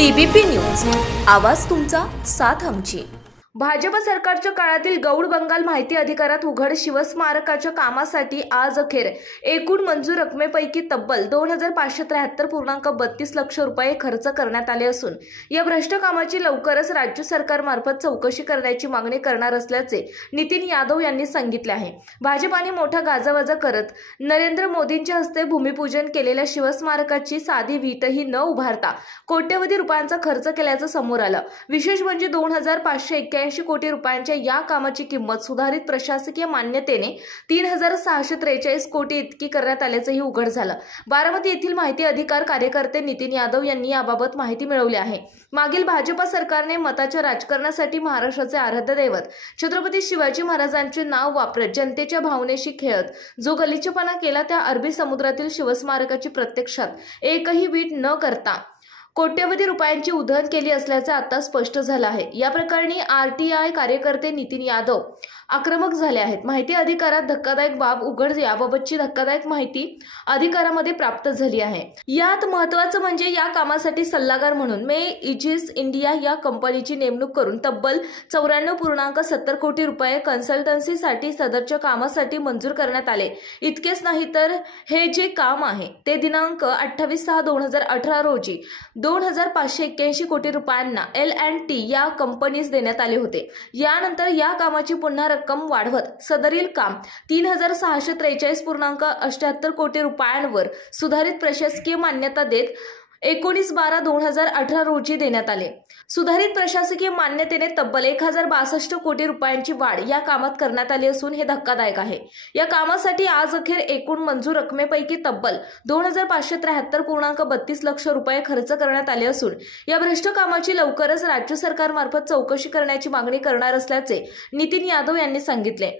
TBP news, आवाज तुमचा, साथ आमची। भाजप सरकारच्या काळातील गौड बंगाल माहिती अधिकारात उघड शिवस्मारकाच्या कामासाठी आज अखेर एकूण मंजूर रकमेपैकी तब्बल 2573.32 लाख रुपये खर्च करण्यात आले असून या भ्रष्ट कामाची लवकरच राज्य सरकारमार्फत चौकशी करण्याची मागणी करणार असल्याचे नितीन यादव यांनी सांगितले आहे। भाजपाने मोठा गाजावाजा करत नरेंद्र मोदींच्या हस्ते भूमिपूजन केलेल्या शिवस्मारकाची साधी वीटही न उभारता कोट्यवधी रुपयांचा खर्च केल्याचं समोर आलं। विशेष म्हणजे 2581 कोटी रुपयांच्या या कामाची किंमत सुधारित प्रशासकीय मान्यतेने 3643 कोटी इतकी करण्यात आल्याचंही उघड झालं। बारामती येथील माहिती अधिकार कार्यकर्ते नितीन यादव यांनी याबाबत माहिती मिळवली आहे। मागील भाजपा सरकारने मताच्या राजकारणासाठी महाराष्ट्राचे आराध्य दैवत छत्रपती शिवाजी महाराजांचे नाव वापरत जनतेच्या भावनेशी खेळत जो गलिच्छपणा केला त्या अरबी समुद्रातील शिवस्मारकाची प्रत्यक्षात एकही वीट न करता कोट्यवधी रुपयांची उधळण केली असल्याचे आता स्पष्ट झालं आहे। या प्रकरणी आरटीआय कार्यकर्ते नितीन यादव आक्रमक झाले आहेत। माहिती अधिकारात धक्कादायक बाब उघड याबाबतची धक्कादायक माहिती अधिकारामध्ये प्राप्त झाली आहे। यात महत्त्वाचं म्हणजे या कामासाठी सल्लागार म्हणून मे इजिस इंडिया या कंपनीची नेमणूक करून तब्बल 94.70 कोटी रुपये कन्सल्टन्सीसाठी सदरच्या कामासाठी मंजूर करण्यात आले। इतकेच नाही तर हे जे काम आहे ते दिनांक 28/6/2018 रोजी 2581 कोटी रुपयांना L&T या कंपनीस देण्यात आले होते। यानंतर या कामाची पुन्हा रक्कम वाढवत सदरील काम 3643.78 कोटी रुपयांवर सुधारित प्रशासकीय मान्यता देत 19/12/2018 रोजी देण्यात आले। सुधारित प्रशासकीय मान्यतेने तब्बल 1062 कोटी रुपयांची वाढ या कामात करण्यात आली असून हे धक्कादायक आहे। या कामासाठी आज अखेर एकूण मंजूर रकमेपैकी तब्बल 2573.32 लाख रुपये खर्च करण्यात आले असून या भ्रष्ट कामाची लवकरच राज्य सरकारमार्फत चौकशी करण्याची मागणी करणार असल्याचे नितीन यादव यांनी सांगितले।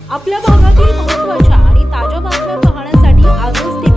आपल्या भागातील महत्त्वाच्या आणि ताज्या बातम्या पाहण्यासाठी आजच